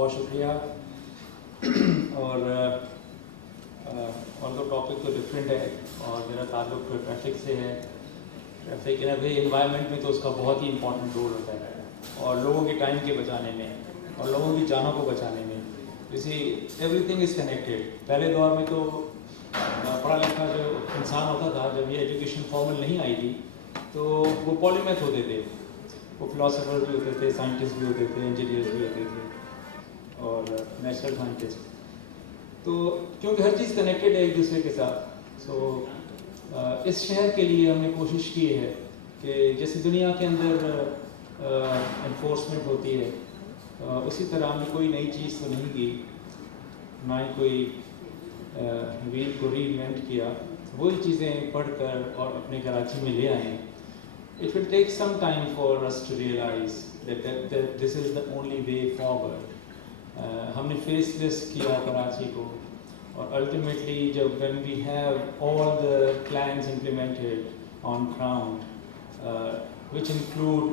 बहुत शुक्रिया। और तो टॉपिक तो डिफरेंट है और मेरा ताल्लुक ट्रैफिक से है। Traffic in a way environment में तो उसका बहुत ही इंपॉर्टेंट रोल होता है और लोगों के टाइम के बचाने में और लोगों की जानों को बचाने में। जैसे एवरीथिंग इज़ कनेक्टेड। पहले दौर में तो पढ़ा लिखा जो इंसान होता था, जब ये एजुकेशन फॉर्मल नहीं आई थी, तो वो पॉलीमैथ होते थे, वो फिलोसोफर भी होते थे, साइंटिस्ट भी होते थे, इंजीनियर्स भी होते थे और नेचुरल साइंटिस्ट। तो क्योंकि हर चीज़ कनेक्टेड है एक दूसरे के साथ, सो इस शहर के लिए हमने कोशिश की है कि जैसे दुनिया के अंदर एनफोर्समेंट होती है, उसी तरह हमने कोई नई चीज़ तो नहीं की, ना ही कोई व्हील को रीइन्वेंट किया। वही चीज़ें पढ़कर और अपने कराची में ले आए। It will take some time for us to realize that this is the only way forward. हमने faceless किया कराची को और ultimately जब when we have all the plans implemented on ground, which include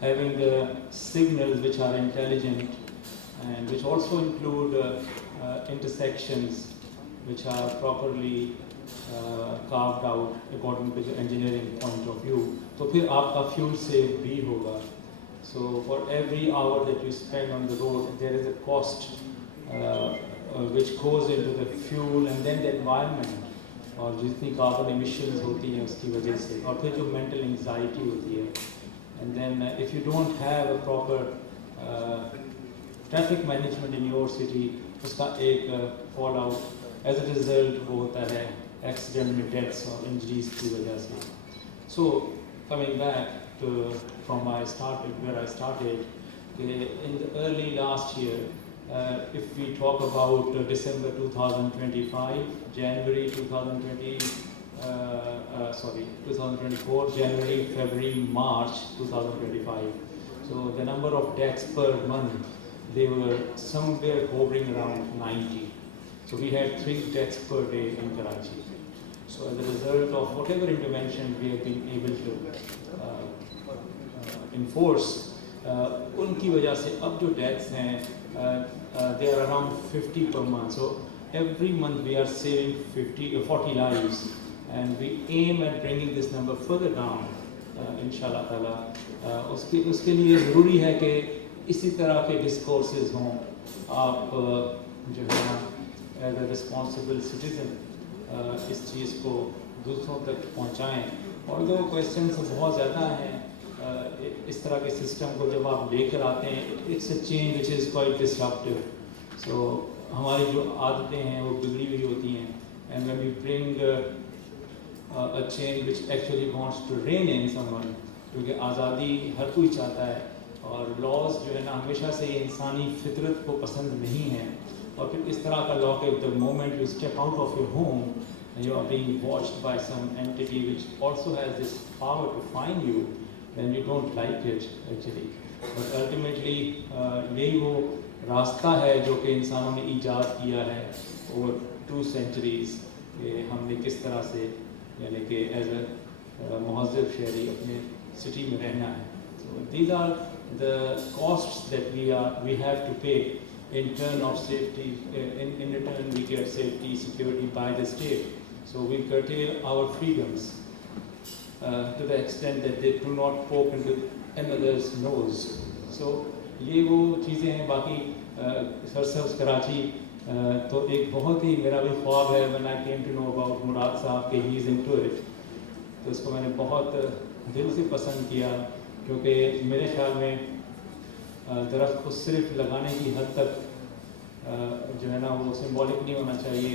having the signals which are intelligent and which also include intersections which are properly carved out according to the engineering point of view, तो फिर आपका fuel save भी होगा. So for every hour that you spend on the road, there is a cost which goes into the fuel and then the environment, और जितनी carbon emissions होती हैं उसकी वजह से, और फिर जो mental anxiety होती है, and then if you don't have a proper traffic management in your city, उसका एक fallout as a result वो होता है accident में deaths or injuries की वजह से. So coming back to from where I started, in the early last year, if we talk about December 2025, January 2024, January, February, March 2025. So the number of deaths per month, they were somewhere hovering around 90. So we had 3 deaths per day in Karachi. So as a result of whatever intervention we have been able to enforce, उनकी वजह से अब जो deaths हैं, they are around 50 per month. So every month we are saving 40 lives, and we aim at bringing this number further down, इंशाल्लाह ताला. उसके लिए ज़रूरी है कि इसी तरह के डिस्कोर्सेज हों. आप जो है ना एज ए रिस्पॉन्सिबल सिटीज़न इस चीज़ को दूसरों तक पहुँचाएँ. और दो क्वेश्चन बहुत ज़्यादा हैं. इस तरह के सिस्टम को जब आप लेकर आते हैं, it's a change which is quite disruptive. So हमारी जो आदतें हैं वो बिगड़ी हुई होती हैं, and when we bring a change which actually wants to rein in someone, क्योंकि आज़ादी हर कोई चाहता है और लॉज जो है ना हमेशा से इंसानी फितरत को पसंद नहीं है. और फिर इस तरह का लॉ के the moment you step out of your home, you are being watched by some entity which also has this power to find you, then you don't like it actually. But ultimately यही वो रास्ता है जो कि इंसानों ने ईजाद किया है over 2 centuries, कि हमने किस तरह से यानी कि एज अ मुहज़्ज़ब शहरी अपने सिटी में रहना है. So these are the costs that we have to pay in turn of safety. In return we get safety, security by the state. So we curtail our freedoms to the extent that they do not poke into another's nose. So ये वो चीज़ें हैं. बाकी सरसब्ज़ कराची तो एक बहुत ही मेरा भी ख्वाब है. when I came to know about मुराद साहब के he is into it, तो इसको मैंने बहुत दिल से पसंद किया, क्योंकि मेरे ख्याल में दरख्त को सिर्फ लगाने की हद तक जो है ना वो सिंबॉलिक नहीं होना चाहिए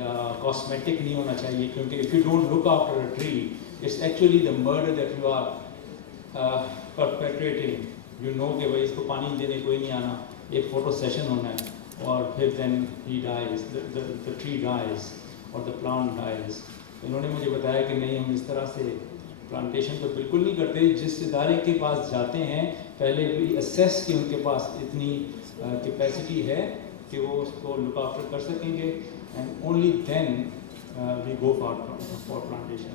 या कॉस्मेटिक नहीं होना चाहिए. क्योंकि if you don't look after a tree, it's actually the murder that you are perpetrating. You know कि भाई इसको पानी देने कोई नहीं आना, एक फोटो सेशन होना है और फिर then he dies, the tree dies or the plant dies. इन्होंने मुझे बताया कि नहीं, हम इस तरह से प्लांटेशन तो बिल्कुल नहीं करते. जिस इदारे के पास जाते हैं पहले भी असेस कि उनके पास इतनी कैपेसिटी है कि वो उसको लुक आफ्टर कर सकेंगे, and only then we go for plantation.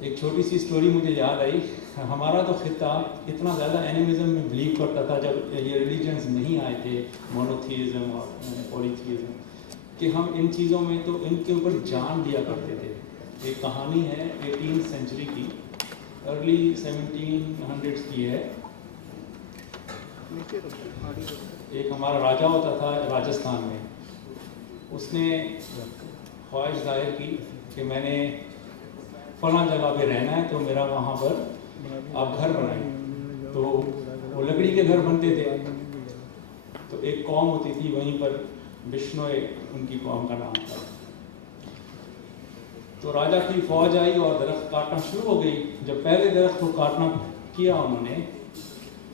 ایک چھوٹی سی سٹوری مجھے یاد آئی. ہمارا تو خطہ اتنا زیادہ اینیمزم میں بلیو کرتا تھا جب یہ ریلیجنز نہیں آئے تھے, مونوتھیزم اور پولیتھیزم, کہ ہم ان چیزوں میں تو ان کے اوپر جان دیا کرتے تھے. ایک کہانی ہے 18th سینچری کی, ارلی 1700s کی ہے. ایک ہمارا راجا ہوتا تھا راجستھان میں, اس نے خواہش ظاہر کی کہ میں نے فلاں جگہ پہ رہنا ہے تو میرا وہاں پر آپ گھر بنائیں. تو وہ لکڑی کے گھر بنتے تھے. تو ایک قوم ہوتی تھی وہیں پر, بشنوئے ان کی قوم کا نام تھا. تو راجا کی فوج آئی اور درخت کاٹنا شروع ہو گئی. جب پہلے درخت کو کاٹنا کیا انہوں نے,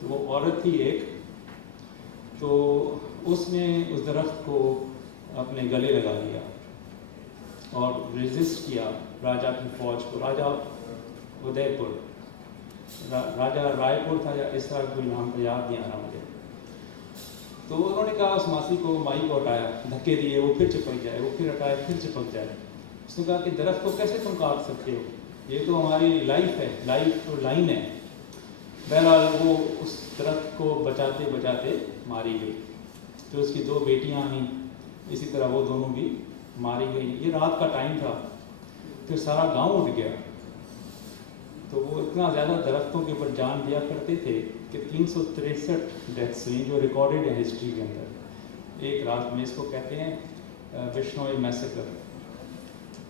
تو وہ عورت تھی ایک, تو اس نے اس درخت کو اپنے گلے لگا لیا اور ریزسٹ کیا راجا کی فوج کو. راجا ادے پور, راجا رائے پور تھا یا اس طرح کوئی نام تو یاد نہیں آ رہا مجھے. تو انہوں نے کہا اس ماسی کو, مائی کو ہٹایا, دھکے دیے, وہ پھر چپک جائے, وہ پھر ہٹائے, پھر چپک جائے. اس نے کہا کہ درخت کو کیسے تم کاٹ سکتے ہو, یہ تو ہماری لائف ہے, لائف تو لائن ہے. بہرحال وہ اس درخت کو بچاتے بچاتے ماری گئی. تو اس کی 2 بیٹیاں ہیں, اسی طرح وہ دونوں بھی ماری گئی. یہ رات کا ٹائم تھا, پھر سارا گاؤں اٹھ گیا. تو وہ اتنا زیادہ درختوں کے اوپر جان دیا کرتے تھے کہ 363 ڈیتھس ہوئیں جو ریکارڈڈ ہیں ہسٹری کے اندر ایک رات میں. اس کو کہتے ہیں بشنوئی میسیکر.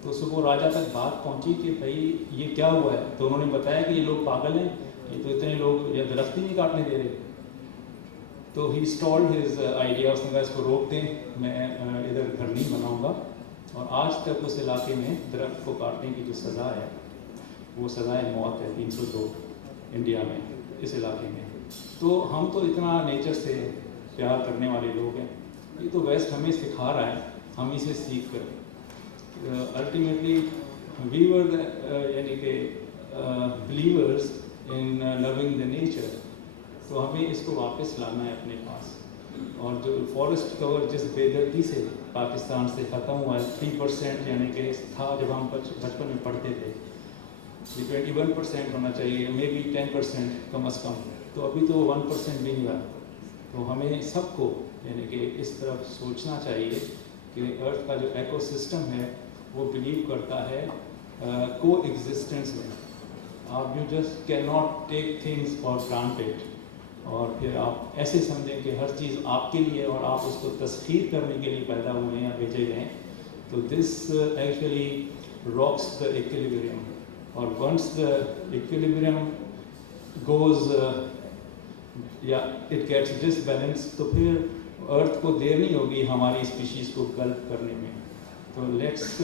تو صبح راجا تک بات پہنچی کہ بھائی یہ کیا ہوا ہے. تو انہوں نے بتایا کہ یہ لوگ پاگل ہیں, یہ تو اتنے لوگ یہ درخت ہی نہیں کاٹنے دے رہے. تو ہی اسٹالڈ ہز آئیڈیا, اس نے کہا اس کو روک دیں, میں ادھر گھر نہیں بناؤں گا. اور آج تک اس علاقے میں درخت کو کاٹنے کی جو سزا ہے وہ سزائے موت ہے, 302 انڈیا میں, اس علاقے میں. تو ہم تو اتنا نیچر سے پیار کرنے والے لوگ ہیں. یہ تو ویسٹ ہمیں سکھا رہا ہے, ہم اسے سیکھ کر الٹیمیٹلی وی ور یعنی کہ believers in living the nature. تو ہمیں اس کو واپس لانا ہے اپنے پاس. اور جو فارسٹ کور جس بے دردی سے پاکستان سے ختم ہوا ہے, 3% یعنی کہ تھا جب ہم بچپن میں پڑھتے تھے, یہ 21% ہونا چاہیے, مے بی 10% کم از کم. تو ابھی تو 1% بھی نہیں رہا. تو ہمیں سب کو یعنی کہ اس طرف سوچنا چاہیے کہ ارتھ کا جو ایکو سسٹم ہے وہ بلیو کرتا ہے کو ایگزسٹنس میں. آپ you just can not take things for granted, اور پھر آپ ایسے سمجھیں کہ ہر چیز آپ کے لیے اور آپ اس کو تسخیر کرنے کے لیے پیدا ہوئے ہیں یا بھیجے گئے ہیں. تو this actually rocks the equilibrium. اور ونس دا ایکویلیبریم گوز یا اٹ گیٹس ڈس بیلنس, تو پھر ارتھ کو دیر نہیں ہوگی ہماری اسپیشیز کو گلپ کرنے میں. تو let's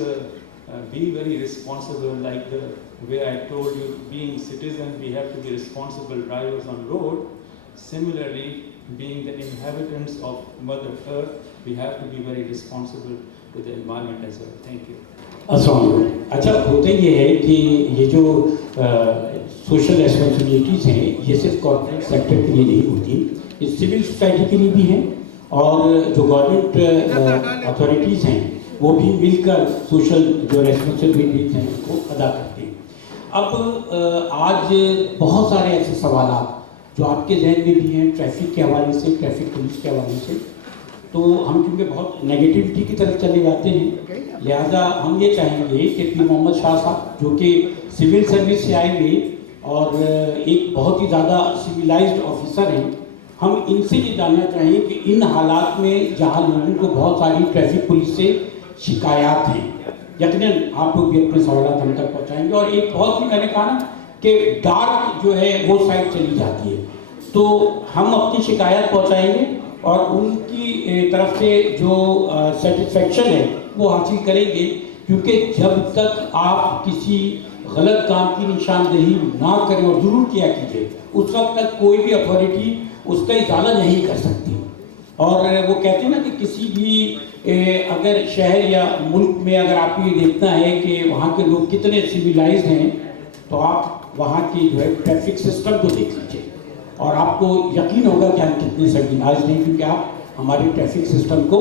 be very responsible, like the way I told you, being citizen we have to be responsible drivers on road. Similarly, being the inhabitants of Mother Earth, we have to be very responsible to the environment as well. Thank you. السلام علیکم. اچھا ہوتا یہ ہے کہ یہ جو social responsibilities ہیں یہ صرف کارپوریٹ سیکٹر کے لیے نہیں ہوتی, یہ سول سوسائٹی کے لیے بھی ہیں, اور جو گورنمنٹ اتھارٹیز ہیں وہ بھی مل کر سوشل جو ریسپانسبلٹیز ہیں اس کو ادا کرتے ہیں. اب آج بہت سارے ایسے سوالات جو آپ کے ذہن میں بھی ہیں ٹریفک کے حوالے سے, ٹریفک پولیس کے حوالے سے, تو ہم کیونکہ بہت نیگیٹیوٹی کی طرف چلے جاتے ہیں, لہٰذا ہم یہ چاہیں گے کہ پیر محمد شاہ صاحب جو کہ سول سروس سے آئے ہوئے اور ایک بہت ہی زیادہ سویلائزڈ آفیسر ہیں, ہم ان سے یہ جاننا چاہیں کہ ان حالات میں جہاں لوگوں کو بہت ساری ٹریفک پولیس سے شکایات ہیں, یقیناً آپ لوگ بھی اپنے سوالات ہم تک پہنچائیں گے. اور ایک بہت ہی میں نے کہا نا کہ ڈارک جو ہے وہ سائڈ چلی جاتی ہے, تو ہم اپنی شکایت پہنچائیں گے اور ان کی طرف سے جو سیٹسفیکشن ہے وہ حاصل کریں گے, کیونکہ جب تک آپ کسی غلط کام کی نشاندہی نہ کریں, اور ضرور کیا کیجیے, اس وقت تک کوئی بھی اتھارٹی اس کا ازالہ نہیں کر سکتی. اور وہ کہتے ہیں نا کہ کسی بھی اگر شہر یا ملک میں اگر آپ کو یہ دیکھنا ہے کہ وہاں کے لوگ کتنے سویلائزڈ ہیں, تو آپ وہاں کی جو ہے ٹریفک سسٹم کو دیکھ لیجیے اور آپ کو یقین ہوگا کہ ہم کتنے سویلائزڈ ہیں, کیونکہ آپ ہمارے ٹریفک سسٹم کو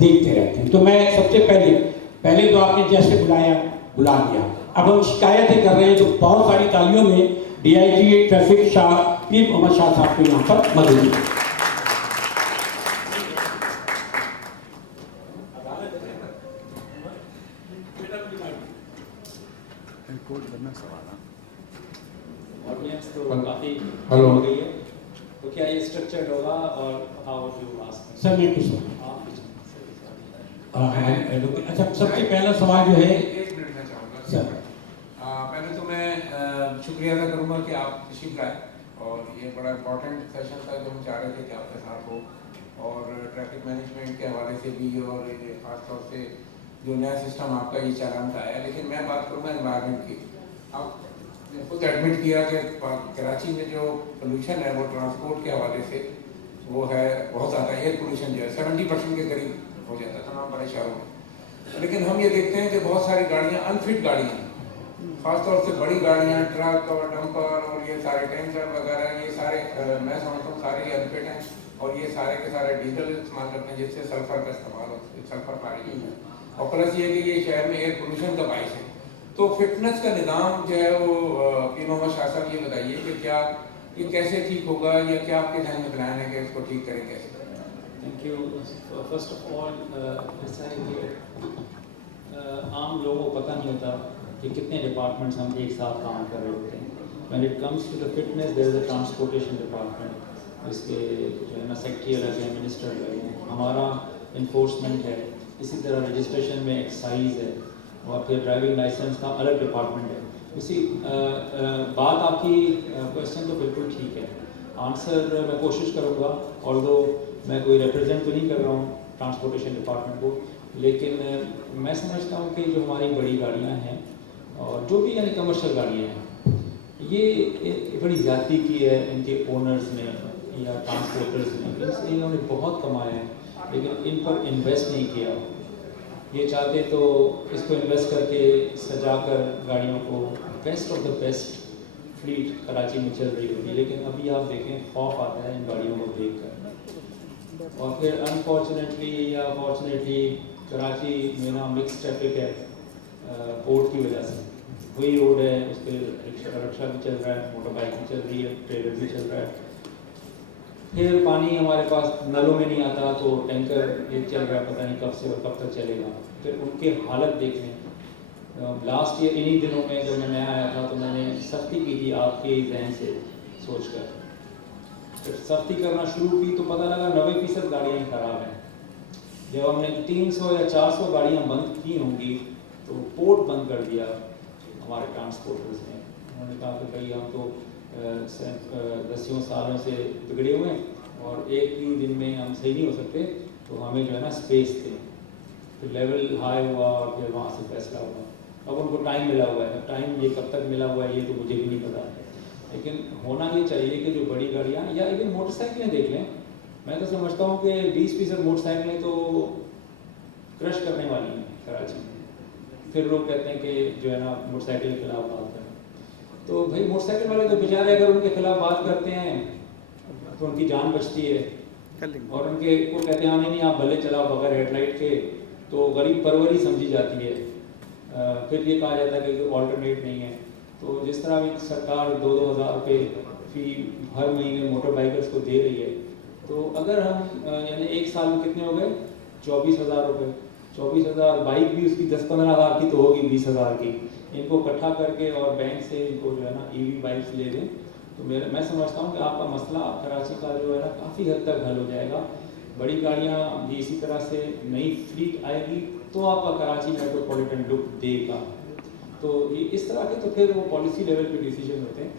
دیکھتے رہتے ہیں. تو میں سب سے پہلے تو آپ نے جیسے بلا لیا. अब हम शिकायतें कर रहे हैं, तो बहुत सारी तालियों में DIG ट्रैफिक शाह पीर मोहम्मद शाह साहब को यहाँ पर मौजूद है। ऑडियंस तो काफी हेलो। हो गई है, तो क्या ये स्ट्रक्चर्ड होगा और हाउ यू आस्क? सर मैं कुछ अच्छा, सबसे पहला सवाल जो है एक मिनट में चाहूँगा सर। पहले तो मैं शुक्रिया अदा करूँगा कि आप तशरीफ लाए, और ये बड़ा इम्पोर्टेंट सेशन था जो हम चाह रहे थे कि आपके साथ हो, और ट्रैफिक मैनेजमेंट के हवाले से भी, और ये खासतौर से जो नया सिस्टम आपका ये चालान का आया। लेकिन मैं बात करूँगा एनवायरनमेंट की। आपने खुद एडमिट किया कि कराची में जो पोल्यूशन है वो ट्रांसपोर्ट के हवाले से वो है बहुत ज़्यादा। एयर पोल्यूशन जो है 70% के करीब हो जाता है तमाम बड़े शहरों में। लेकिन हम ये देखते हैं कि बहुत सारी गाड़ियाँ अनफिट गाड़ियाँ, खासतौर से बड़ी गाड़ियाँ, ट्रक और डंपर और ये सारे टैंकर वगैरह, ये सारे मैं समझता हूँ सारे अनफिट हैं, और ये सारे के सारे डीजल इस्तेमाल करते हैं जिससे सल्फर का इस्तेमाल होता है, सल्फर पानी है, और प्लस ये कि ये शहर में एयर पोल्यूशन का बाइस है। तो फिटनेस का निज़ाम जो है वो पीर मोहम्मद शाह साहब ये बताइए कि क्या ये कैसे ठीक होगा, या क्या आपके ध्यान में प्लान है कि इसको ठीक करें कैसे? Thank you. First of all ऐसा है कि आम लोगों को पता नहीं होता कि कितने डिपार्टमेंट्स हम एक साथ काम कर रहे होते हैं। When it comes to the fitness there is a transportation department, इसके जो है ना सेक्रेटरी अलग है, मिनिस्टर अलग है, हमारा इन्फोर्समेंट है, इसी तरह रजिस्ट्रेशन में एक्साइज है, और फिर ड्राइविंग लाइसेंस का अलग डिपार्टमेंट है। इसी बात आपकी क्वेश्चन तो बिल्कुल ठीक है, आंसर मैं कोशिश करूँगा, ऑल्दो मैं कोई रिप्रेजेंट तो नहीं कर रहा हूँ ट्रांसपोर्टेशन डिपार्टमेंट को, लेकिन मैं समझता हूँ कि जो हमारी बड़ी गाड़ियाँ हैं और जो भी यानी कमर्शियल गाड़ियाँ हैं, ये बड़ी ज़्यादती की है इनके ओनर्स ने या ट्रांसपोर्टर्स ने। इन्होंने बहुत कमाया है लेकिन इन पर इन्वेस्ट नहीं किया। ये चाहते तो इसको इन्वेस्ट करके सजाकर गाड़ियों को best of the best fleet Karachi में चल रही होगी, लेकिन अभी आप देखें खौफ आता है इन गाड़ियों को देखकर। और फिर अनफॉर्चुनेटली या फॉर्चुनेटली कराची में ना मिक्स ट्रैफिक है पोर्ट की वजह से। वही रोड है, उस पर रिक्शा भी चल रहा है, मोटर बाइक भी चल रही है, ट्रेलर भी चल रहा है। फिर पानी हमारे पास नलों में नहीं आता तो टैंकर एक चल रहा है, पता नहीं कब से और कब तक चलेगा। फिर उनके हालत देखें। लास्ट ईयर इन्हीं दिनों में जब मैं नया आया था तो मैंने सख्ती की थी आपके जहन से सोचकर। फिर सख्ती करना शुरू की तो पता लगा 90% गाड़ियाँ ख़राब हैं। जब हमने 300 या 400 गाड़ियाँ बंद की होंगी तो पोर्ट बंद कर दिया हमारे ट्रांसपोर्टर्स ने। उन्होंने कहा कि भाई हम तो दसियों सालों से बिगड़े हुए हैं और एक ही दिन में हम सही नहीं हो सकते, तो हमें जो है ना स्पेस थे। फिर लेवल हाई हुआ और फिर वहाँ से फैसला हुआ। अब उनको टाइम मिला हुआ है, टाइम ये कब तक मिला हुआ है ये तो मुझे भी नहीं पता है, लेकिन होना ये चाहिए कि जो बड़ी गाड़ियाँ या इवन मोटरसाइकिलें देख लें। मैं तो समझता हूँ कि 20% मोटरसाइकिलें तो क्रश करने वाली हैं कराची में। फिर लोग कहते हैं कि जो है ना मोटरसाइकिल के खिलाफ बात करें, तो भाई मोटरसाइकिल वाले तो बेचारे अगर उनके खिलाफ बात करते हैं तो उनकी जान बचती है, और उनके को कहते हैं हाँ नहीं आप भले चलाओ बगैर हेडलाइट के, तो गरीब परवरी समझी जाती है। फिर ये कहा जाता है कि ऑल्टरनेट नहीं है। तो जिस तरह भी सरकार 2-2 हज़ार रुपये फी हर महीने मोटर बाइकर्स को दे रही है, तो अगर हम यानी एक साल में कितने हो गए 24,000 रुपये। 24,000 बाइक भी उसकी 10-15 हज़ार की तो होगी 20,000 की। इनको इकट्ठा करके और बैंक से इनको जो है ना EV बाइक्स ले दें तो मैं समझता हूँ कि आपका मसला कराची का जो है ना काफ़ी हद तक हल हो जाएगा। बड़ी गाड़ियाँ भी इसी तरह से नई फ्लीट आएगी तो आपका कराची मेट्रोपॉलिटन लुक देगा। तो ये इस तरह के तो फिर वो पॉलिसी लेवल पे डिसीजन होते हैं।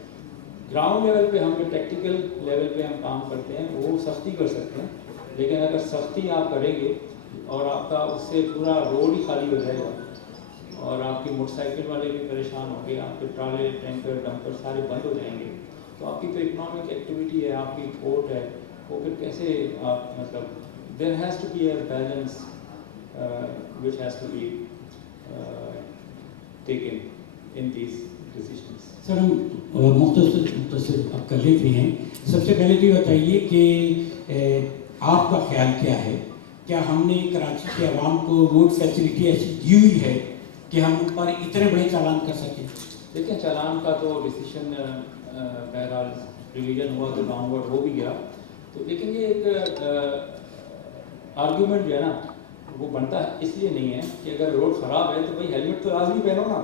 ग्राउंड लेवल पे हम जो टेक्निकल लेवल पे हम काम करते हैं वो सख्ती कर सकते हैं, लेकिन अगर सख्ती आप करेंगे और आपका उससे पूरा रोड ही खाली हो जाएगा और आपकी मोटरसाइकिल वाले भी परेशान होंगे, आपके ट्राले टैंकर डंपर सारे बंद हो जाएंगे, तो आपकी तो इकोनॉमिक एक्टिविटी है, आपकी पोर्ट है, वो फिर कैसे आप मतलब there has to be a balance which has to be taken in these decisions. Sir हम मुख्तसर आप कर लेते हैं। सबसे पहले तो ये बताइए कि आपका ख्याल क्या है, क्या हमने कराची के अवाम को रोड फैसिलिटी ऐसी दी हुई है کہ ہم ان پر اتنے بڑے چالان کر سکیں؟ دیکھیں چالان کا تو ڈیسیشن بہرحال ریویژن ہوا تو ڈاؤن ورڈ ہو بھی گیا، تو لیکن یہ ایک آرگیومنٹ جو ہے نا وہ بنتا ہے اس لیے نہیں ہے کہ اگر روڈ خراب ہے تو بھائی ہیلمٹ تو لازمی پہنو نا.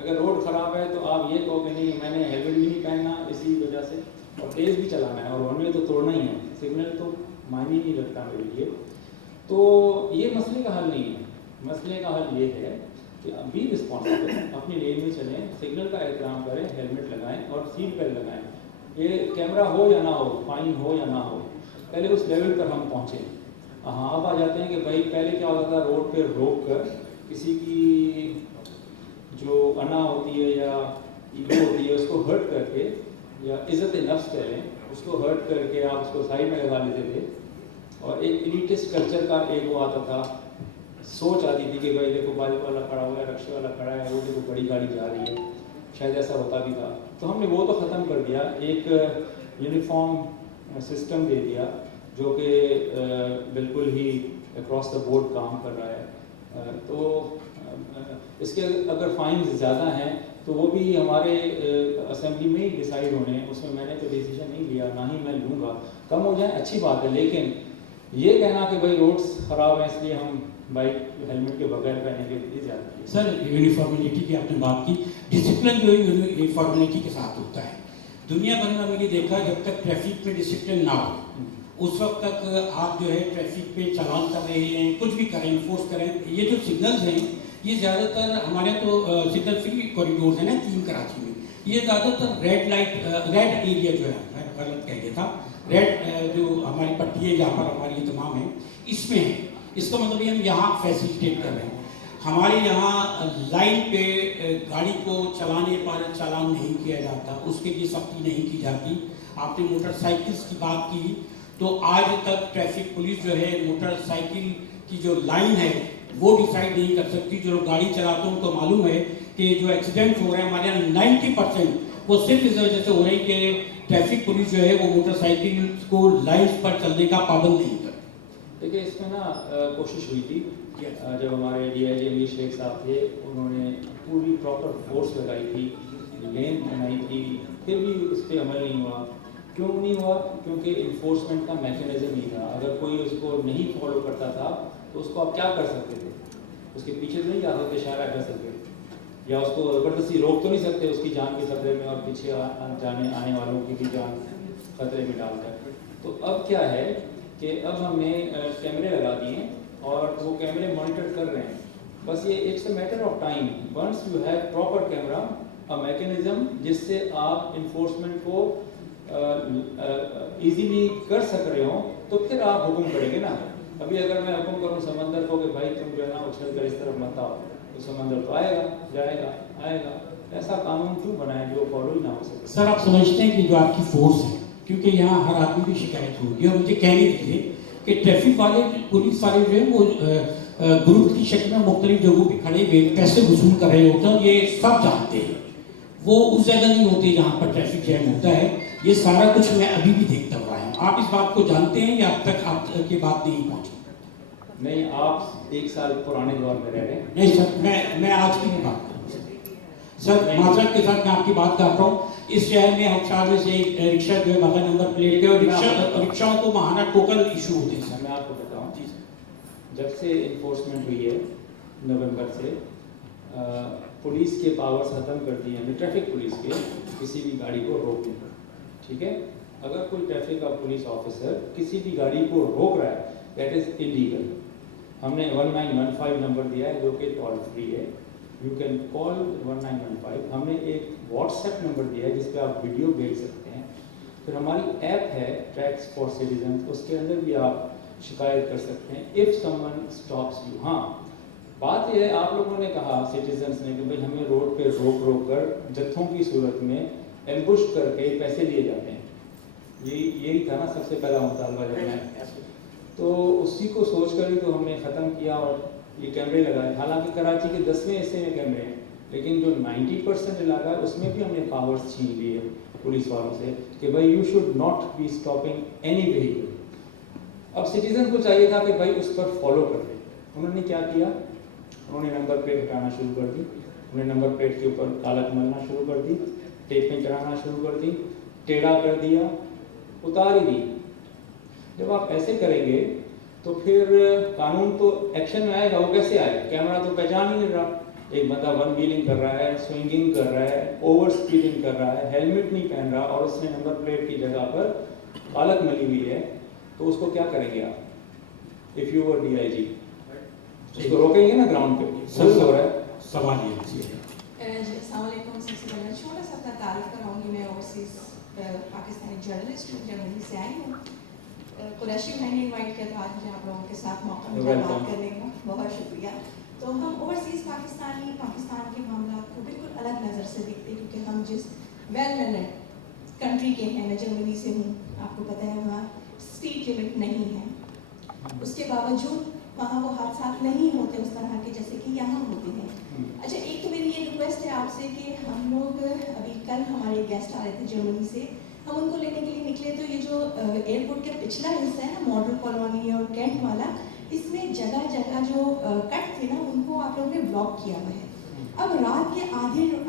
اگر روڈ خراب ہے تو آپ یہ کہو کہ نہیں میں نے ہیلمٹ بھی نہیں پہننا اسی وجہ سے، اور تیز بھی چلانا ہے اور ون وے تو توڑنا ہی ہے، سگنل تو معنی نہیں رکھتا میرے لیے. تو یہ مسئلے کا حل نہیں ہے. مسئلے کا حل یہ ہے کہ بھی رسپانسبل، اپنی لین میں چلیں، سگنل کا احترام کریں، ہیلمٹ لگائیں اور سیٹ بیلٹ لگائیں. یہ کیمرہ ہو یا نہ ہو، فائن ہو یا نہ ہو، پہلے اس لیول پر ہم پہنچیں. ہاں اب آ جاتے ہیں کہ بھائی پہلے کیا ہوتا تھا، روڈ پہ روک کر کسی کی جو انا ہوتی ہے یا ایگو ہوتی ہے اس کو ہرٹ کر کے، یا عزت نفس کہہ لیں، اس کو ہرٹ کر کے آپ اس کو سائڈ میں لگا لیتے تھے. اور ایک ایلیٹسٹ کلچر کا ایک وہ آتا تھا، سوچ آتی تھی کہ بھائی دیکھو بائک والا کھڑا ہوا ہے، رکشے والا کھڑا ہے، وہ دیکھو بڑی گاڑی جا رہی ہے، شاید ایسا ہوتا بھی تھا. تو ہم نے وہ تو ختم کر دیا، ایک یونیفارم سسٹم دے دیا جو کہ بالکل ہی اکراس دا بورڈ کام کر رہا ہے. تو اس کے اگر فائنز زیادہ ہیں تو وہ بھی ہمارے اسمبلی میں ہی ڈیسائیڈ ہونے ہیں، اس میں نے تو ڈیسیژن نہیں لیا، نہ ہی میں لوں گا. کم ہو جائیں اچھی بات ہے، لیکن یہ کہنا کہ بھائی روڈس خراب ہیں اس لیے ہم بائک ہیلمٹ کے بغیر پہنیں گے، یہ زیادہ ہے. سر یونیفارملٹی کی آپ نے بات کی، ڈسپلن جو ہے یونیفارملٹی کے ساتھ ہوتا ہے. دنیا بھر میں ہم نے دیکھا جب تک ٹریفک میں ڈسپلن نہ ہو اس وقت تک آپ جو ہے ٹریفک پہ چالان کر رہے ہیں، کچھ بھی کریں، انفورس کریں. یہ جو سگنلز ہیں یہ زیادہ تر ہمارے تو سگنل فری کوریڈورز ہیں نا 3 کراچی میں، یہ زیادہ تر ریڈ لائٹ ریڈ ایریا جو ہے، میں غلط کہہ گیا تھا، ریڈ جو ہماری پٹی ہے جہاں پر ہماری یہ تمام ہے اس میں ہے. اس کا مطلب یہ ہم یہاں فیسیلیٹیٹ کر رہے ہیں. ہمارے یہاں لائن پہ گاڑی کو چلانے پر چالان نہیں کیا جاتا، اس کے لیے سختی نہیں کی جاتی. آپ نے موٹر سائیکلس کی بات کی تو آج تک ٹریفک پولیس جو ہے موٹر سائیکل کی جو لائن ہے وہ ڈیسائیڈ نہیں کر سکتی. جو گاڑی چلاتے ہیں ان کو معلوم ہے کہ جو ایکسیڈنٹ ہو رہے ہیں ہمارے یہاں 90% وہ صرف اس وجہ سے ہو رہے ہیں کہ ٹریفک پولیس جو ہے وہ موٹر سائیکل کو لائنس پر چلنے کا پابند نہیں کرتی. دیکھیے اس میں نا کوشش ہوئی تھی جب ہمارے ڈی آئی جی امیر شیخ صاحب تھے، انہوں نے پوری پراپر فورس لگائی تھی، لین بنائی تھی، پھر بھی اس پہ عمل نہیں ہوا. کیوں نہیں ہوا؟ کیونکہ انفورسمنٹ کا میکینزم نہیں تھا. اگر کوئی اس کو نہیں فالو کرتا تھا تو اس کو آپ کیا کر سکتے تھے؟ اس کے پیچھے تو نہیں جا سکتے، اشارہ کر سکتے، یا اس کو زبردستی روک تو نہیں سکتے اس کی جان کے خطرے میں اور پیچھے جانے آنے والوں کی بھی جان خطرے میں ڈال کر. تو اب کیا ہے کہ اب ہم نے کیمرے لگا دیے ہیں اور وہ کیمرے مانیٹر کر رہے ہیں. بس یہ it's a matter of time, once you have proper camera, a mechanism جس سے آپ انفورسمنٹ کو ایزیلی کر سک رہے ہوں، تو پھر آپ حکم کریں گے نا. ابھی اگر میں حکم کروں سمندر کو کہ بھائی تم جو ہے نا اچھل کر اس طرف مت آؤ، تو سمندر تو آئے گا، جائے گا، آئے گا. ایسا قانون کیوں بنائیں جو فالو ہی نہ ہو سکے؟ سر آپ سمجھتے ہیں کہ جو آپ کی فورس ہے، کیونکہ یہاں ہر آدمی کی شکایت ہوگی اور مجھے کہنے دیجیے کہ ٹریفک والے پولیس والے جو ہیں وہ گروپ کی شکل میں مختلف جگہوں پہ کھڑے ہوئے پیسے وصول کر رہے ہوتے ہیں، یہ سب جانتے ہیں. وہ اس جگہ نہیں ہوتے جہاں پر ٹریفک جیم ہوتا ہے. یہ سارا کچھ میں ابھی بھی دیکھتا ہوا ہے. آپ اس بات کو جانتے ہیں یا اب تک آپ کی بات نہیں پہنچی؟ نہیں، آپ 1 سال پرانے دور میں رہ رہے ہیں. نہیں سر، میں آج کی بھی بات کروں سر، معذرت کے ساتھ میں آپ کی بات کرتا ہوں. اس شہر میں ہم میں سے ایک رکشہ جو ہے بغیر نمبر پلیٹ کے، اور رکشاؤں کو ماہانہ ٹوکن ایشو ہوتے ہیں. میں آپ کو بتاؤں، جب سے انفورسمنٹ ہوئی ہے نومبر سے، پولیس کے پاورز ختم کر دیے ہیں ٹریفک پولیس کے، کسی بھی گاڑی کو روکنے پر. ٹھیک ہے، اگر کوئی ٹریفک کا پولیس آفیسر کسی بھی گاڑی کو روک رہا ہے دیٹ از انلیگل. ہم نے 1915 نمبر دیا ہے جو کہ ٹول فری ہے، یو کین کال 1915. ہم نے ایک واٹس ایپ نمبر دیا ہے جس پہ آپ ویڈیو بھیج سکتے ہیں. پھر ہماری ایپ ہے ٹیکس فار سٹیزنز، اس کے اندر بھی آپ شکایت کر سکتے ہیں if some one stops you. ہاں بات یہ ہے، آپ لوگوں نے کہا سٹیزنس نے کہ بھائی ہمیں روڈ پہ روک کر جتھوں کی صورت میں ایمبوش کر کے پیسے لیے جاتے ہیں. یہی تھا نا سب سے پہلا مطالبہ جب میں، تو اسی کو سوچ کر ہی تو ہم نے ختم کیا اور یہ کیمرے لگائے. حالانکہ کراچی کے 10ویں حصے میں کیمرے ہیں، لیکن جو 90% علاقہ ہے اس میں بھی ہم نے پاورز چھین لیے پولیس والوں سے کہ بھائی you should not be stopping any vehicle. اب سٹیزن کو چاہیے تھا کہ بھائی اس پر فالو کر لیں. انہوں نے کیا کیا؟ उन्होंने नंबर प्लेट हटाना शुरू कर दी, उन्होंने नंबर प्लेट के ऊपर कालक मलना शुरू कर दी, टेपें चढ़ाना शुरू कर दी, टेढ़ा कर दिया, उतार ही दी। जब आप ऐसे करेंगे तो फिर कानून तो एक्शन में आएगा, वो कैसे आएगा? कैमरा तो पहचान ही नहीं रहा, एक बंदा वन व्हीलिंग कर रहा है, स्विंगिंग कर रहा है, ओवर स्पीडिंग कर रहा है, हेलमेट नहीं पहन रहा और उसने नंबर प्लेट की जगह पर कालक मली हुई है, तो उसको क्या करेंगे आप? इफ यू वर डीआईजी उसको रोकेंगे ना ग्राउंड पे? सर हो रहा है सवाल ये जी। अस्सलाम वालेकुम। सबसे पहले छोटा सा अपना तारीफ कराऊंगी। मैं ओवरसीज़ पाकिस्तानी जर्नलिस्ट हूँ, जर्मनी से आई हूँ। कुरैशी भाई ने इनवाइट किया था आज मुझे आप लोगों के साथ मौका मिला बात करने का, बहुत शुक्रिया। तो हम ओवरसीज़ पाकिस्तानी पाकिस्तान के मामला को बिल्कुल अलग नज़र से देखते हैं, क्योंकि हम जिस वेल लर्नड कंट्री के हैं, मैं जर्मनी से हूँ, आपको पता है वहाँ स्पीड लिमिट नहीं है, उसके बावजूद वहाँ वो हादसा नहीं होते उस तरह के जैसे कि यहाँ होते हैं। अच्छा, एक तो मेरी ये रिक्वेस्ट है आपसे कि हम लोग अभी कल हमारे गेस्ट आ रहे थे जर्मनी से, हम उनको लेने के लिए निकले तो ये जो एयरपोर्ट का पिछला हिस्सा है ना, मॉडल कॉलोनी और कैंट वाला, इसमें जगह जगह जो कट थे ना, उनको आप लोगों ने ब्लॉक किया हुआ है। अब रात के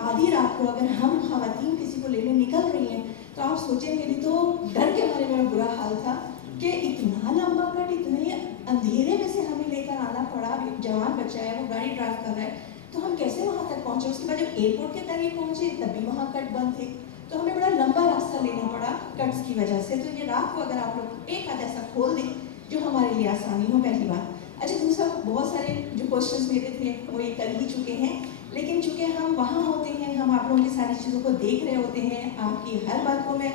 आधी रात को अगर हम खवातीन किसी को लेने निकल रही हैं तो आप सोचें, मेरी तो डर के मारे मेरा बुरा हाल था कि इतना लंबा कट, इतने अंधेरे में से हमें लेकर आना पड़ा। एक जवान बच्चा है, वो गाड़ी ड्राइव कर रहा है, तो हम कैसे वहाँ तक पहुँचे? उसके बाद जब एयरपोर्ट के करीब पहुँचे तब भी वहाँ कट बंद थे, तो हमें बड़ा लंबा रास्ता लेना पड़ा कट्स की वजह से। तो ये रात को अगर आप लोग एक आध ऐसा खोल दें जो हमारे लिए आसानी हो, पहली बात। अच्छा, दूसरा, बहुत सारे जो क्वेश्चंस मेरे थे वो ये कर ही चुके हैं, लेकिन चूँकि हम वहाँ होते हैं, हम आप लोगों की सारी चीज़ों को देख रहे होते हैं, आपकी हर बात को मैं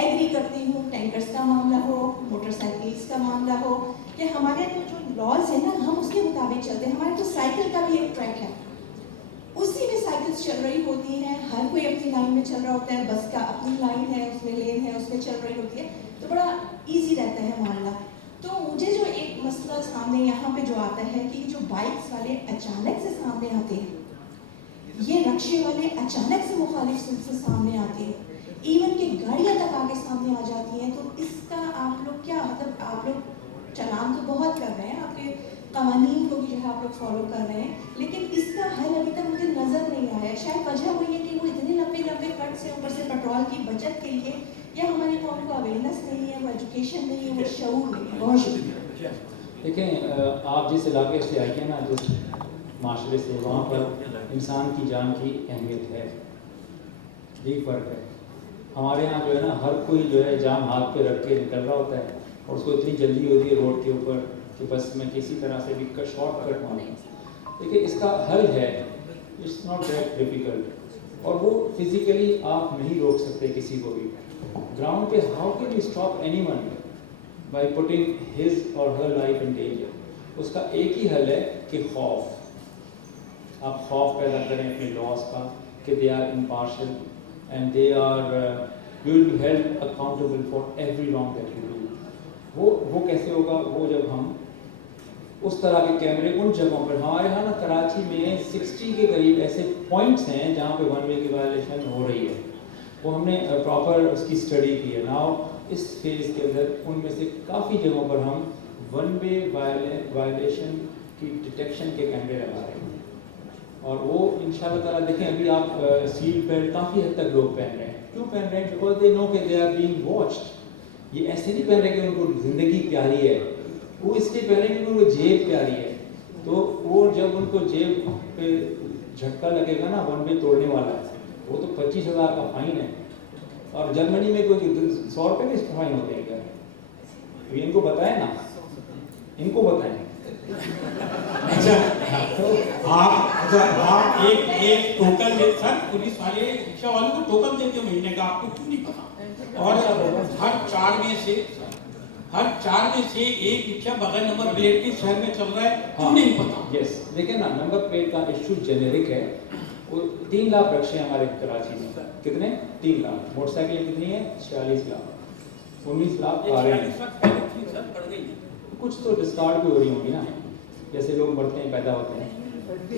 एग्री करती हूँ। टैंकर्स का मामला हो, मोटरसाइकिल्स का मामला हो, कि हमारे तो जो लॉज है ना, हम उसके मुताबिक चलते हैं। हमारे तो साइकिल का भी एक ट्रैक है, उसी में साइकिल्स चल रही होती हैं, हर कोई अपनी लाइन में चल रहा होता है, बस का अपनी लाइन है, उसमें लेन है, उसमें चल रही होती है, तो बड़ा ईजी रहता है मामला। तो मुझे जो एक मसला सामने यहाँ पे जो आता है कि जो बाइक्स वाले अचानक से सामने आते हैं, ये रक्शे वाले अचानक से मुखालिफ से सामने आते हैं, इवन कि गाड़ियाँ तक आगे सामने आ जाती हैं, तो इसका आप लोग क्या, मतलब आप लोग चलान तो बहुत कर रहे हैं, आपके कवानीन को भी जो है आप लोग फॉलो कर रहे हैं, लेकिन इसका हल अभी तक मुझे नज़र नहीं आया। शायद वजह वही है कि वो इतने लंबे लंबे कट से, ऊपर से पेट्रोल की बचत के लिए, या हमारी कौम को अवेयरनेस नहीं है, वो एजुकेशन नहीं है, वो शऊर नहीं है। बहुत शुक्रिया। देखें, आप जिस इलाके से आइए ना, जिस माशरे से, वहाँ पर इंसान की जान की अहमियत है, एक फ़र्क है। हमारे यहाँ जो है ना, हर कोई जो है जाम हाथ पे रख के निकल रहा होता है, और उसको इतनी जल्दी होती है रोड के ऊपर कि बस में किसी तरह से भी शॉर्टकट मारना। देखिए, इसका हल है, इट्स नॉट दैट डिफिकल्ट, और वो फिजिकली आप नहीं रोक सकते किसी को भी। ग्राउंड पे how can you stop anyone by putting his और हर लाइफ इन डेंजर? उसका एक ही हल है कि खौफ, आप खौफ पैदा करें अपने लॉज का कि they are impartial and they are you will be held accountable for every wrong that you do. वो कैसे होगा? वो जब हम उस तरह के कैमरे उन जगहों पर, हमारे यहाँ ना कराची में 60 के करीब ऐसे पॉइंट्स हैं जहाँ पे वन वे की वायलेशन हो रही है, वो हमने प्रॉपर उसकी स्टडी की है। नाउ इस फेज़ के अंदर उनमें से काफ़ी जगहों पर हम वन वे वायलेशन की डिटेक्शन के कैमरे लगा रहे हैं, और वो इंशाल्लाह ताला देखें, अभी आप सीट बेल्ट काफ़ी हद तक लोग पहन रहे हैं। क्यों पहन रहे हैं? बिकॉज दे नो कि दे आर बीइंग वॉच्ड। ये ऐसे नहीं पहन रहे कि उनको ज़िंदगी प्यारी है, वो इसलिए पहन रहे हैं कि उनको जेब प्यारी है। तो वो जब उनको जेब पे झटका लगेगा ना, वन वे तोड़ने वाला है, वो तो 25,000 का फाइन है, और जर्मनी में कोई 100 रुपये के फाइन होते हैं क्या? तो इनको बताएं ना, इनको बताएं। अच्छा, आप एक टोकन दे, सर पुलिस वाले रिक्शा वालों को टोकन देते हैं महीने का, आपको क्यों नहीं पता? और हर चार में से एक रिक्शा बगैर नंबर प्लेट के शहर में चल रहा है, क्यों नहीं पता? यस, देखिए ना, नंबर प्लेट का इशू जेनेरिक है। वो 3 लाख रक्शे हमारे कराची में, कितने? 3 लाख। मोटरसाइकिल कितनी है? 46 लाख। 19 लाख कारें। कुछ तो डिस्कार्ड भी हो रही होंगी ना, जैसे लोग बढ़ते हैं, पैदा होते हैं,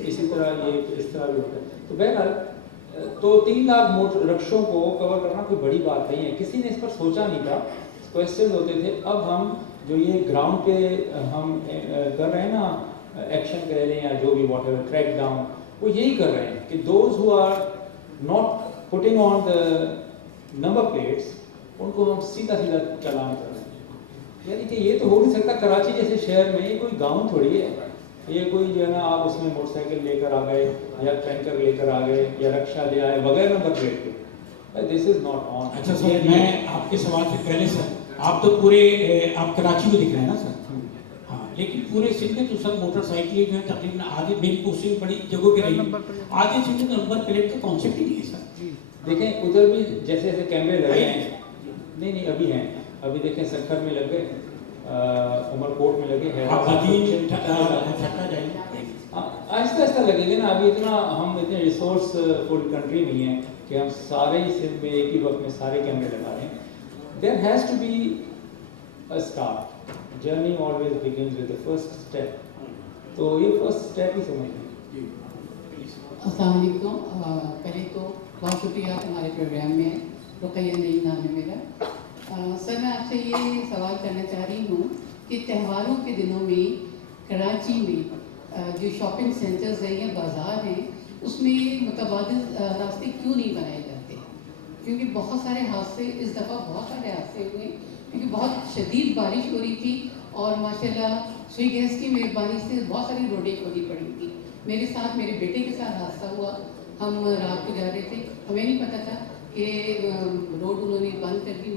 इसी तरह ये इस तरह भी होता है। तो बहरहाल, तो 3 लाख मोटर रक्षों को कवर करना कोई बड़ी बात नहीं है, किसी ने इस पर सोचा नहीं था, क्वेश्चन होते थे। अब हम जो ये ग्राउंड पे हम कर रहे हैं ना, एक्शन कह लें या जो भी वॉट एवर क्रैक डाउन, वो यही कर रहे हैं कि those who are not putting on the number plates, उनको हम सीधा सीधा चालान कर रहे हैं। यानी कि ये तो हो नहीं सकता, कराची जैसे शहर में ये कोई गांव थोड़ी है, ये कोई जो है ना आप उसमें मोटरसाइकिल लेकर आ गए या टैंकर लेकर आ गए या रक्षा ले आए बगैर नंबर प्लेट के, दिस इज नॉट ऑन। अच्छा सर, मैं आपके सवाल से पहले सर, आप तो पूरे आप कराची में दिख रहे हैं ना सर, हाँ, लेकिन पूरे सिंध में तो सब मोटरसाइकिलें जो है तकरीबन आधे, मेरी पोस्टिंग बड़ी जगहों पे रही, आधे सिंध में नंबर प्लेट का कॉन्सेप्ट ही नहीं है सर। देखें उधर भी जैसे जैसे कैमरे लगे हैं, नहीं अभी हैं, अभी देखें सखर में लग गए, उमरकोट में लगे हैं, आहिस्ता आहिस्ता लगेंगे ना। अभी इतना हम इतने रिसोर्स फुल कंट्री नहीं है कि हम सारे ही सिर्फ में एक ही वक्त में सारे कैमरे लगा रहे हैं। There has to be a start, journey always begins with the first step, तो ये फर्स्ट स्टेप ही समझिए। अस्सलाम वालेकुम, पहले तो बहुत शुक्रिया हमारे प्रोग्राम में, रुकैया नईम नाम है मेरा। सर मैं आपसे ये सवाल करना चाह रही हूँ कि त्योहारों के दिनों में कराची में जो शॉपिंग सेंटर्स हैं या बाज़ार हैं उसमें मुतबादिल रास्ते क्यों नहीं बनाए जाते? क्योंकि बहुत सारे हादसे, इस दफ़ा बहुत सारे हादसे हुए क्योंकि बहुत शदीद बारिश हो रही थी और माशाल्लाह सुई गैस की मेहरबानी से बहुत सारी रोडें खोली पड़ी थी। मेरे साथ, मेरे बेटे के साथ हादसा हुआ, हम रात को जा रहे थे, हमें नहीं पता था कि रोड उन्होंने बंद कर दी,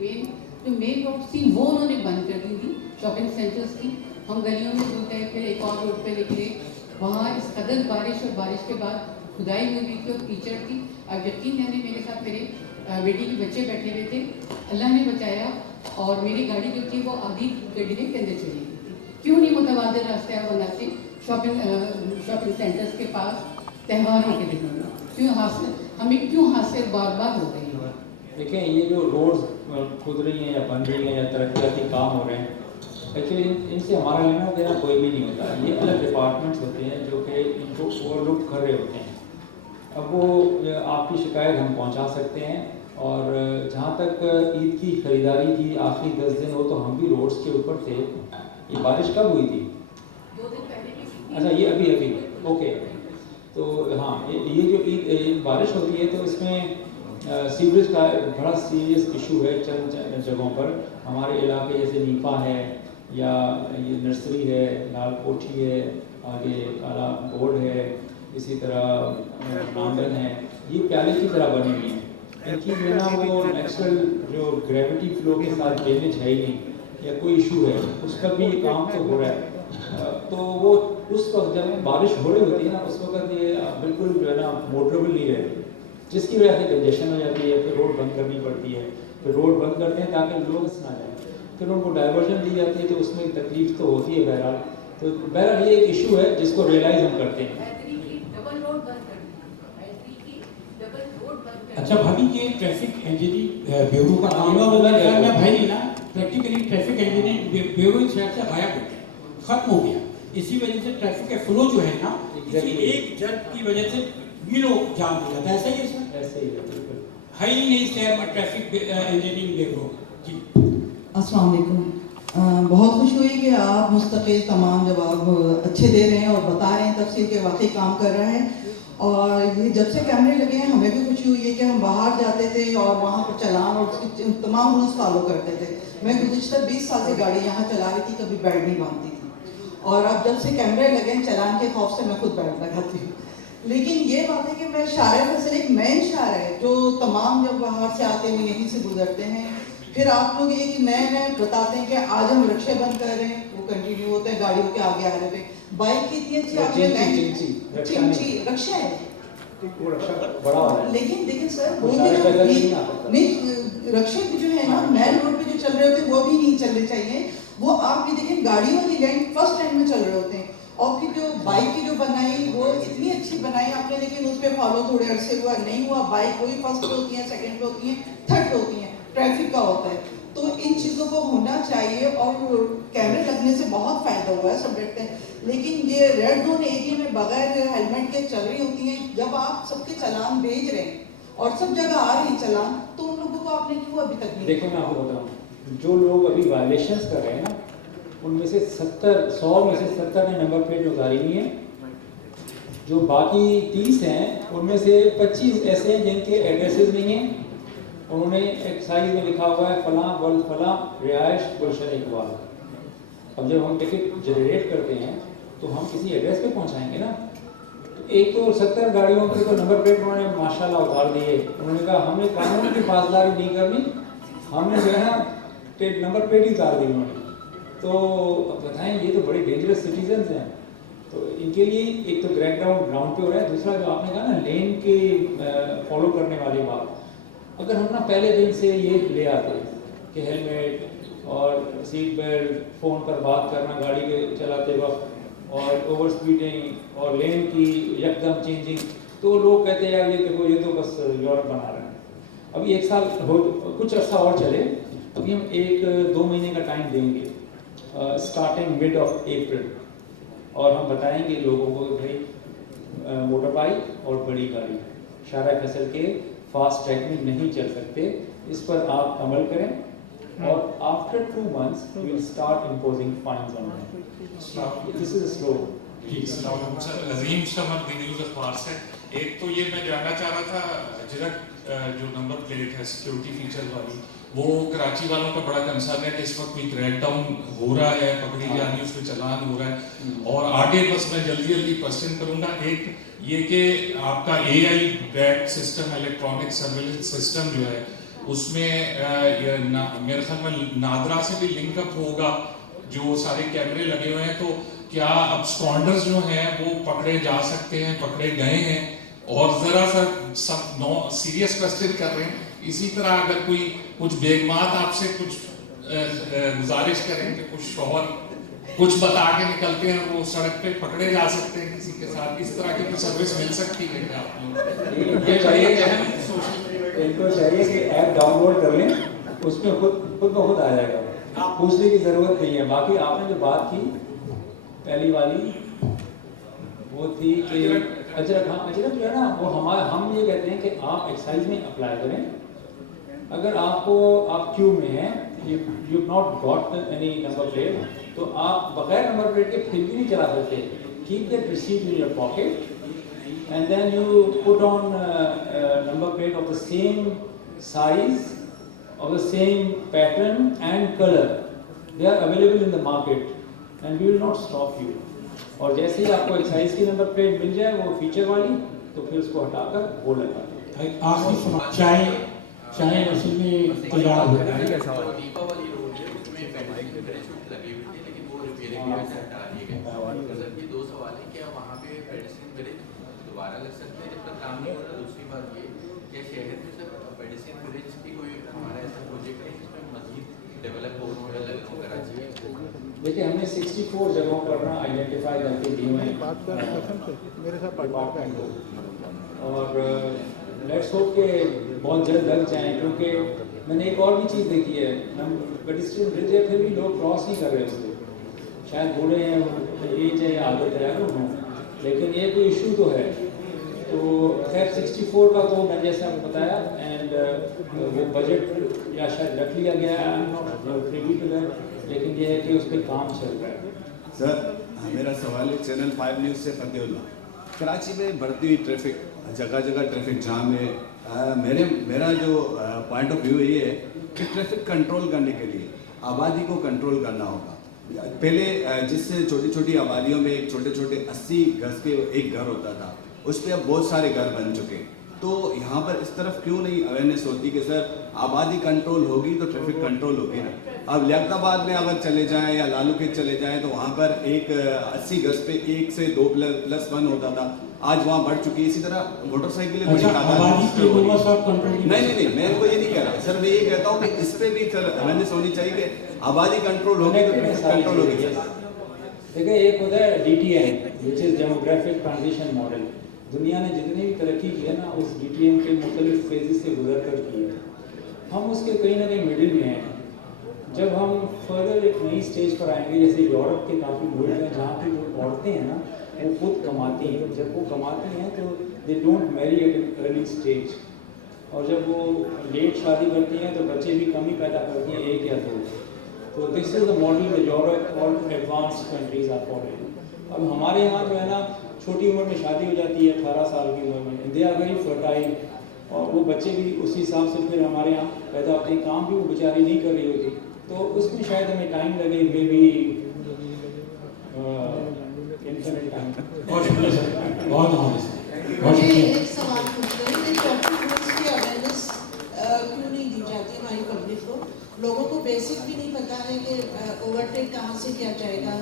मेन रोड थी वो उन्होंने बंद कर दी थी, शॉपिंग सेंटर्स की। हम गलियों में घूम गए, फिर एक और रोड पे निकले, वहाँ इस कदर बारिश और बारिश के बाद खुदाई हुई थी और कीचड़ थी। अब यकीन नहीं, मेरे साथ मेरे बेटी के बच्चे बैठे हुए थे, अल्लाह ने बचाया और मेरी गाड़ी जो थी वो आधी गड्ढे के अंदर चली गई थी। क्यों नहीं मुतबादिल रास्ते आप बनाते शॉपिंग सेंटर्स के पास त्योहारों के दिनों में? क्यों हादसे, हमें क्यों हादसे बार बार हो रहे हैं? देखें ये जो रोड्स खुद रही हैं या बन रही हैं या तरक्याती काम हो रहे हैं, एक्चुअली इनसे हमारा लेना देना कोई भी नहीं होता। ये अलग डिपार्टमेंट्स होते हैं जो कि इनको ओवरलुक कर रहे होते हैं। अब वो आपकी शिकायत हम पहुंचा सकते हैं, और जहाँ तक ईद की ख़रीदारी की आखिरी 10 दिन हो तो हम भी रोड्स के ऊपर थे। ये बारिश कब हुई थी? 2 दिन पहले। अच्छा, ये अभी ओके। तो हाँ, ये जो ईद बारिश होती है तो इसमें सीवरेज का बड़ा सीरियस इशू है चंद जगहों पर। हमारे इलाके जैसे नीपा है या ये नर्सरी है, लाल कोठी है, आगे काला बोर्ड है, इसी तरह नांदन है, ये प्याले की तरह बनी हुई हैं। इनकी जो है ना वो नेचुरल जो ग्रेविटी फ्लो के साथ ड्रेनेज है ही नहीं या कोई इशू है, उस पर भी काम तो हो रहा है। तो वो उस वक्त जब बारिश हो रही होती है ना, उस वक्त ये बिल्कुल जो है ना मोटरेबल नहीं रहती, जिसकी वजह से कंजेशन हो जाती है, फिर रोड बंद करनी पड़ती है। फिर रोड बंद करते हैं ताकि लोग ना जाए, फिर उनको डाइवर्जन दी जाती है, तो उसमें तकलीफ तो होती है। बहरहाल तो बहरहाल ये एक इशू है जिसको रियलाइज हम करते हैं। अच्छा भाभी, ये ट्रैफिक इंजीनियरिंग ब्यूरो का काम है मैं भाई नहीं ना, प्रैक्टिकली ट्रैफिक इंजीनियरिंग ब्यूरो इस शहर से गायब हो गया, खत्म हो गया। इसी वजह से ट्रैफिक का फ्लो जो है ना, किसी एक जज की वजह से भी लोग जाम हो जाता है। ऐसा ही है सर? ऐसे ही है, बिल्कुल है ही नहीं शहर में ट्रैफिक इंजीनियरिंग ब्यूरो जी। अस्सलाम वालेकुम, बहुत खुश हुई कि आप मुस्तकिल तमाम जवाब अच्छे दे रहे हैं और बता रहे हैं तफसील के वाकई काम कर रहे हैं। और ये जब से कैमरे लगे हैं हमें भी खुशी हुई है कि हम बाहर जाते थे और वहाँ पर चलान और उसके तमाम रूल्स फॉलो करते थे। मैं गुज़िश्ता 20 साल से गाड़ी यहाँ चला रही थी, कभी बेल्ट नहीं बांधती थी, और अब जब से कैमरे लगे हैं चलान के खौफ से मैं खुद बेल्ट लगाती हूँ। लेकिन ये बात है कि मैं शायर फैसल एक मेन शायर है जो तमाम जब बाहर से आते हुए यहीं से गुजरते हैं, फिर आप लोग एक नए बताते हैं कि आज हम रक्षे बंद कर रहे हैं, वो कंटिन्यू होते हैं गाड़ियों के आगे आने पे। बाइक की इतनी अच्छी आपने चिंची रक्षा है, वो रक्षा बड़ा हो रहा है। लेकिन देखिए सर वो नहीं रक्षा जो है ना मेन रोड पे जो चल रहे होते हैं वो भी नहीं चलने चाहिए। वो आप ये देखिए गाड़ियों की लाइन फर्स्ट लाइन में चल रहे होते हैं, और फिर जो बाइक की जो बनाई वो इतनी अच्छी बनाई आपने, लेकिन उस पर फॉलो थोड़े अरसे हुआ नहीं हुआ। बाइक वही फर्स्ट पे होती है, सेकंड पे होती है, थर्ड पे होती है, ट्रैफिक का होता है। तो इन चीज़ों को होना चाहिए, और कैमरे लगने से बहुत फ़ायदा हुआ है, सब देखते हैं। लेकिन ये रेड जोन एरिया में बगैर हेलमेट के चल रही होती हैं, जब आप सबके चालान भेज रहे हैं और सब जगह आ रही चालान, तो उन लोगों को आपने क्यों अभी तक नहीं? देखो मैं आपको बताऊँ, जो लोग अभी वायलेशंस कर रहे हैं ना, उनमें से 100 में से 70 ने नंबर प्लेट उतारी हुई है। जो बाकी 30 हैं उनमें से 25 ऐसे हैं जिनके एड्रेसेस नहीं हैं। उन्होंने एक साइज में लिखा हुआ है फलां वल फलां रिहाइश गुलशन इकबाल। अब जब हम टिकट जनरेट करते हैं तो हम किसी एड्रेस पे पहुंचाएंगे ना। तो एक तो 70 गाड़ियों के तो नंबर प्लेट उन्होंने माशाल्लाह उतार दिए। उन्होंने कहा हमने कानून की पासदारी नहीं करनी, हमने जो है ना नंबर प्लेट ही उतार दी उन्होंने। तो अब बताएं, ये तो बड़े डेंजरस सिटीजन्स हैं। तो इनके लिए एक तो क्रैकडाउन ग्राउंड पे हो रहा है। दूसरा जो आपने कहा ना लेन के फॉलो करने वाली बात, अगर हम ना पहले दिन से ये ले आते कि हेलमेट और सीट बेल्ट, फ़ोन पर बात करना गाड़ी के चलाते वक्त और ओवर स्पीडिंग और लेन की यकदम चेंजिंग, तो लोग कहते हैं यार ये देखो ये तो बस यूरोप बना रहे हैं। अभी एक साल हो, कुछ अर्सा और चले, अभी हम 1-2 महीने का टाइम देंगे स्टार्टिंग मिड ऑफ अप्रैल, और हम बताएंगे लोगों को भाई मोटर बाइक और बड़ी गाड़ी शारा फसल के फास्ट ट्रैक में नहीं चल सकते, इस पर आप अमल करें और after 2 months we will start imposing fines on them. This is a slow. Azeem Samar the news अखबार से। एक तो ये मैं जानना चाह रहा था जिधर जो नंबर प्लेट है सिक्योरिटी फीचर वाली, वो कराची वालों का बड़ा कंसर्न है कि इस वक्त भी क्रैकडाउन हो रहा है, पकड़ी जा रही है, उस पर चालान हो रहा है। और आगे बस मैं जल्दी क्वेश्चन करूंगा। एक ये कि आपका AI bat system, electronic surveillance system जो है उसमें मेरे ख्याल में नादरा से भी लिंकअप होगा, जो सारे कैमरे लगे हुए हैं। तो क्या अब स्कॉन्डर्स जो हैं वो पकड़े जा सकते हैं, पकड़े गए हैं? और ज़रा सा सब सीरियस क्वेश्चन कर रहे हैं। इसी तरह अगर कोई कुछ बेगमात आपसे कुछ गुजारिश करें कि कुछ शौहर कुछ बता के निकलते हैं, वो सड़क पे पकड़े जा सकते हैं किसी के साथ, इस तरह की सर्विस मिल सकती है क्या आपको? ये चाहिए इनको चाहिए कि ऐप डाउनलोड कर लें, उसमें खुद ब खुद आ जाएगा, पूछने की ज़रूरत नहीं है। बाकी आपने जो बात की पहली वाली वो थी कि अजरक, हाँ अजरक जो है ना वो हम ये कहते हैं कि आप एक्साइज में अप्लाई करें। अगर आपको आप क्यू में हैं, you not got any number plate, तो आप बगैर नंबर प्लेट के फिर भी नहीं चला सकते। Keep that receipt in your pocket and then you put on number plate of the same size, of the same pattern and colour, they are available in the market and we will not stop you. और जैसे ही आपको excise की number plate मिल जाए वो feature वाली, तो फिर उसको हटाकर वो लगा दें। आखिरी सवाल, चाय असल में तैयार हो रहा है। दीपावली रोड है उसमें पेंडिंग पैराशूट लगे हुए थे, लेकिन वो रिपेयरिंग से हटा दिए गए। सर ये 2 सवाल है, क्या वहाँ पे पेडिस्ट्रियन ब्रिज दोबारा लग सकते हैं जब तक काम नहीं हो रहा? दूसरी बात ये, क्या शहर में सर पेडिस्ट्रियन ब्रिज की कोई हमारा ऐसा प्रोजेक्ट है जिसमें मजीद डेवलप हो कराची है? देखिए हमने 64 जगहों पर ना आइडेंटिफाई करके दिए हुए हैं और लेट्स होप के बहुत जल्द लग जाएं, क्योंकि मैंने एक और भी चीज़ देखी है, हम पेडिस्ट्रियन ब्रिज है फिर भी लोग क्रॉस नहीं कर रहे उसको, शायद बूढ़े हैं, एज है या आदत है लेकिन ये कोई इशू तो है। तो खैर 64 का तो मैंने जैसे आपको बताया एंड वो बजट या शायद रख लिया गया है, लेकिन ये है कि उस पर काम चल रहा है। सर मेरा सवाल है चैनल 5 न्यूज़ से फतेहुल्ला। कराची में बढ़ती हुई ट्रैफिक, जगह जगह ट्रैफिक जाम है। मेरा जो पॉइंट ऑफ व्यू ये है कि ट्रैफिक कंट्रोल करने के लिए आबादी को कंट्रोल करना होगा। पहले जिससे छोटी छोटी आबादियों में एक छोटे छोटे 80 गज के एक घर होता था, उस पर अब बहुत सारे घर बन चुके। तो यहाँ पर इस तरफ क्यों नहीं अवेयरनेस होती कि सर आबादी कंट्रोल होगी तो ट्रैफिक कंट्रोल होगी ना। अब लियाकताबाद में अगर चले जाएं या लालू के चले जाएं तो वहाँ पर एक 80 गज पे 1 से 2+1 होता था, आज वहाँ बढ़ चुकी है। इसी तरह मोटरसाइकिलें बड़ी नहीं, मैं इनको ये नहीं कह रहा सर, मैं ये कहता हूँ कि इस पर भी सर अवेयरनेस होनी चाहिए कि आबादी कंट्रोल होगी तो ट्रैफिक कंट्रोल होगी। देखिए एक होता है DTM which is demographic transition model. दुनिया ने जितनी भी तरक्की की है ना उस DTM के मुख्तलिफ फेजेस से गुजर कर की है। हम उसके कहीं ना कहीं मिडिल में हैं। जब हम फर्दर एक नई स्टेज पर आएंगे, जैसे यूरोप के काफ़ी मुल्क हैं जहाँ की जो औरतें हैं ना वो खुद कमाती हैं, जब वो कमाती हैं तो they don't marry at an early stage, और जब वो लेट शादी करती हैं तो बच्चे भी कम ही पैदा करती हैं, 1 या 2। तो this is the model the Europe और एडवांस्ड कंट्रीज आर फॉलोइंग। अब हमारे यहाँ जो है ना छोटी उम्र में शादी हो जाती है 18 साल की उम्र में, दे आर वेरी फर्टाइल, और वो बच्चे भी उसी हिसाब से फिर हमारे यहाँ पैदा होते हैं, काम भी वो बेचारी नहीं कर रही होती, तो उसमें शायद हमें टाइम लगे, मे बी इन्फिनिट टाइम। बहुत शुक्रिया, बहुत मुझे एक सवाल पूछना है कि ट्रैफिक रूल्स की अवेयरनेस क्यों नहीं दी जाती हमारी पब्लिक को? लोगों को बेसिक भी नहीं पता है कि ओवरटेक कहाँ से किया जाएगा,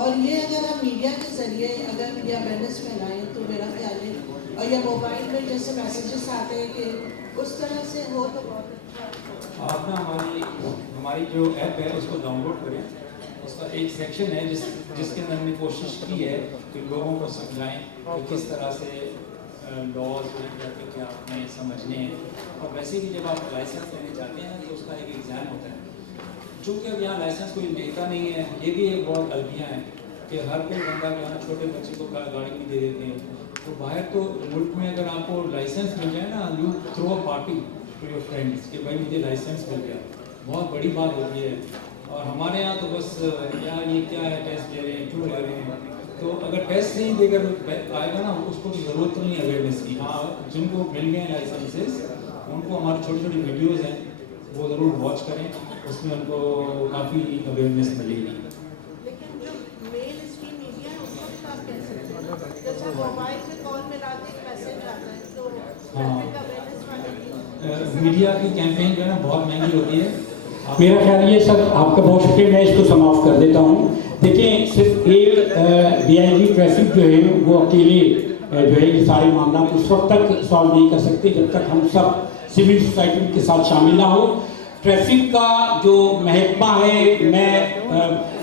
और ये अगर हम मीडिया के ज़रिए अगर ये अवेयरनेस फैलाएं तो मेरा ख्याल है, और या मोबाइल में जैसे मैसेजेस आते हैं कि उस तरह से हो तो बहुत अच्छा। आप ना हमारी जो ऐप है उसको डाउनलोड करें, उसका एक सेक्शन है जिसके अंदर हमने कोशिश की है कि लोगों को समझाएं कि किस तरह से लॉज ट्रैफिक के आपने समझने हैं, और वैसे भी जब आप लाइसेंस लेने जाते हैं तो उसका एक एग्ज़ाम होता है। चूँकि अब यहाँ लाइसेंस कोई लेता नहीं है, ये भी एक बहुत अलमिया है कि हर कोई बंदा जो है छोटे बच्चे को गाड़ी भी दे देते हैं। तो बाहर तो मुल्क में अगर आपको लाइसेंस मिल जाए ना, you throw a party to your friends कि भाई मुझे लाइसेंस मिल गया, बहुत बड़ी बात होती है। और हमारे यहाँ तो बस यार ये क्या है, टेस्ट ले रहे हैं, क्यों ले रहे हैं, तो अगर टेस्ट नहीं देकर आएगा ना उसको तो ज़रूरत तो नहीं अवेयरनेस की। हाँ, जिनको मिल गए लाइसेंसेस उनको हमारी छोटी छोटी वीडियोज़ हैं वो ज़रूर वॉच करें, उसमें उनको काफ़ी अवेयरनेस मिलेगी। लेकिन जो मेल स्ट्रीम मीडिया है उसको भी आप कह सकते हैं, जैसे मोबाइल से कॉल मिलाते एक मैसेज आता है तो ट्रैफिक अवेयरनेस वाले मीडिया की कैंपेन जो है ना बहुत महंगी होती है। मेरा ख्याल ये सर आपका बहुत शुक्रिया, मैं इसको समाप्त कर देता हूँ। देखिए सिर्फ एक DIG ट्रैफिक जो है वो अकेले जो है ये सारे मामला उस वक्त तक सॉल्व नहीं कर सकते जब तक हम सब सिविल सोसाइटी के साथ शामिल ना हो। ट्रैफिक का जो महकमा है, मैं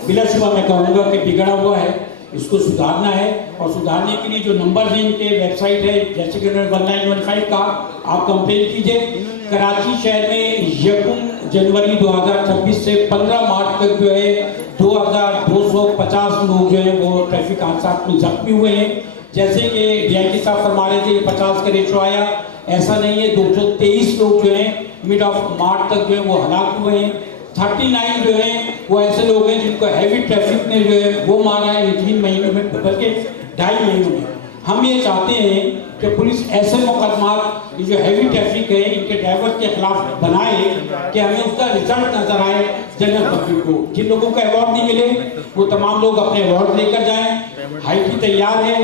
बिलाशुबा मैं कहूँगा कि बिगड़ा हुआ है, इसको सुधारना है, और सुधारने के लिए जो नंबर हैं इनके वेबसाइट है, जैसे कि उन्होंने 1915 का आप कंप्लेन कीजिए। कराची शहर में 1 जनवरी 2026 से 15 मार्च तक जो है 2250 लोग जो है वो ट्रैफिक हादसा में जख्मी हुए हैं। जैसे कि DIG साहब फरमा रहे थे 50 का रेशो आया, ऐसा नहीं है, 223 लोग जो हैं मिड ऑफ मार्च तक जो है वो हलाक हुए हैं। 39 जो है वो ऐसे लोग हैं जिनको हैवी ट्रैफिक ने जो है वो मारा है 3 महीनों में, बल्कि 2.5 महीनों में। हम ये चाहते हैं कि पुलिस ऐसे मुकदमात ये जो हैवी ट्रैफिक है इनके ड्राइवर के खिलाफ बनाए कि हमें उसका रिजल्ट नजर आए जनरल पब्लिक को। जिन लोगों को अवार्ड नहीं मिले वो तमाम लोग अपने अवार्ड लेकर जाएं। हाई की तैयार है,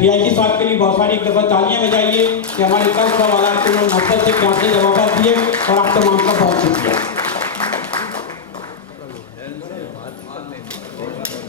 DIG साहब के लिए बहुत सारी एक दफ़ा तालियां बजाइए कि हमारे सब सवाल को नफरत से प्यार से जवाब दिए, और आप तमाम का बहुत शुक्रिया।